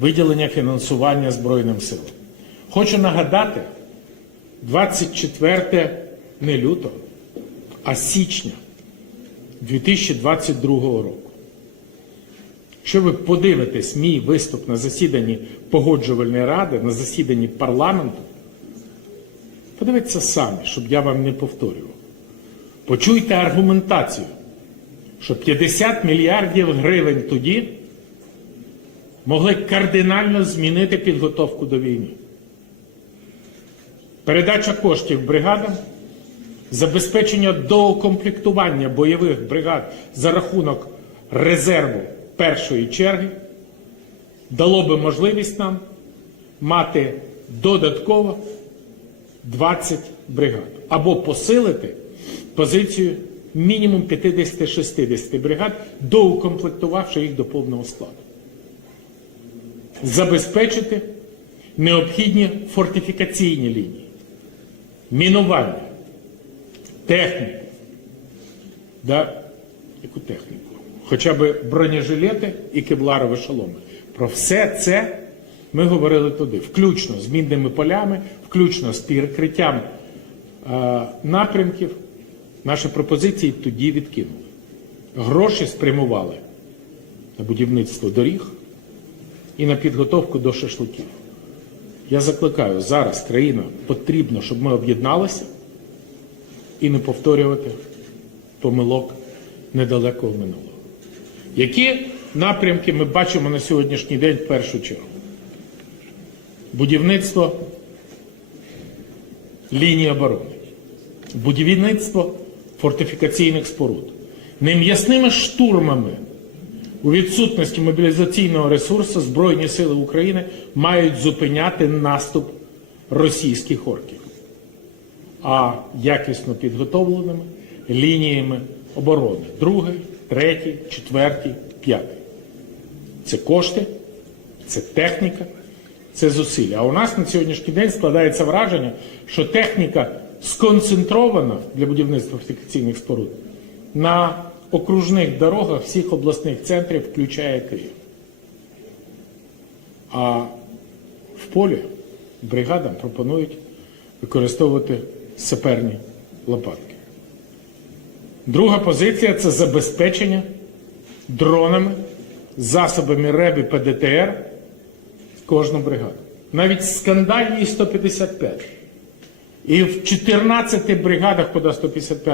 виділення фінансування Збройним силам. Хочу нагадати, 24 не лютого, а січня 2022 року. Якщо ви подивитесь мій виступ на засіданні погоджувальної ради, на засіданні парламенту, подивіться самі, щоб я вам не повторював. Почуйте аргументацію, що 50 мільярдів гривень тоді могли кардинально змінити підготовку до війни. Передача коштів бригадам, забезпечення доукомплектування бойових бригад за рахунок резерву першої черги дало би можливість нам мати додатково 20 бригад або посилити позицію мінімум 50-60 бригад, доукомплектувавши їх до повного складу. Забезпечити необхідні фортифікаційні лінії, мінування, техніку. Да? Яку техніку? Хоча б бронежилети і кевларові шоломи. Про все це ми говорили туди, включно з мінними полями, включно з перекриттям е, напрямків. Наші пропозиції тоді відкинули. Гроші спрямували на будівництво доріг і на підготовку до шашликів. Я закликаю зараз країна потрібно, щоб ми об'єдналися і не повторювати помилок недалекого минулого. Які напрямки ми бачимо на сьогоднішній день в першу чергу? Будівництво лінії оборони, будівництво фортифікаційних споруд, не м'ясними штурмами у відсутності мобілізаційного ресурсу Збройні сили України мають зупиняти наступ російських орків, а якісно підготовленими лініями оборони другий, третій, четвертій, п'ятий. Це кошти, це техніка, це зусилля. А у нас на сьогоднішній день складається враження, що техніка сконцентрована для будівництва фортифікаційних споруд на окружних дорогах всіх обласних центрів, включає Київ. А в полі бригадам пропонують використовувати саперні лопатки. Друга позиція це забезпечення дронами, засобами РЕБ і ПДТР кожну бригаду. Навіть скандальні 155. І в 14 бригадах, куди 155